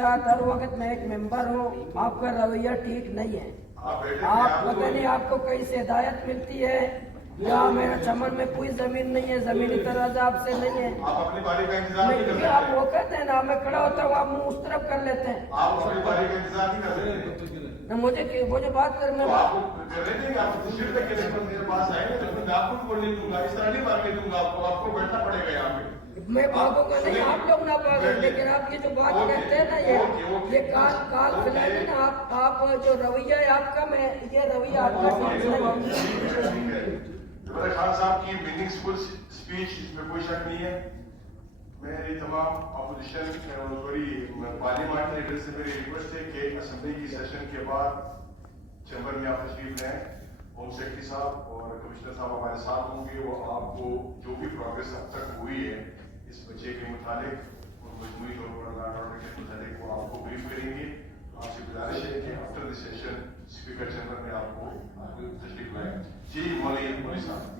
साथ हर वक्त मैं एक मेंबर हूँ, आपका रवैया ठीक नहीं है। आप पता नहीं आपको कहीं से हिदायत मिलती है या मेरा चमन में कोई जमीन नहीं है, जमीनी तराजा आपसे नहीं है। आप अपनी बारी का इंतजार नहीं कर आप वो कहते हैं ना, मैं खड़ा होता हूँ, आप मुंह उस तरफ कर लेते हैं। आप अपनी बारी का इंतजार नहीं कर सकते। मुझे बात कर, मैं आपको कर रहे थे, आप तस्वीर तक के लिए मेरे पास आएंगे तो मैं आपको बोलने दूंगा, इस तरह नहीं मारने दूंगा आपको। आपको बैठना पड़ेगा यहाँ पे। मैं भागूंगा नहीं, आप लोग ना भागो, लेकिन आप ये जो बात कहते हैं ना, ये काल फिलहाल ना, आप जो रवैया है आपका, मैं ये रवैया आपका ठीक नहीं है। जबरा खान साहब की मीनिंगफुल स्पीच, इसमें कोई शक नहीं है। मेरी तमाम अपोजिशन पार्लियामेंट लीडर से मेरी रिक्वेस्ट है कि असेंबली की सेशन के बाद चैम्बर में आप तशरीफ लें। होम सेक्रेटरी साहब और कमिश्नर साहब हमारे साथ होंगे, वो आपको जो भी प्रोग्रेस अब तक हुई है इस बच्चे के मुतालिक और मजमूई तौर पर लॉ एंड ऑर्डर के मुतालिक वो आपको ब्रीफ करेंगे। आपसे गुजारिश है कि after the session speaker chamber में आपको तशरीफ लाएं। जी मौलवी साहब।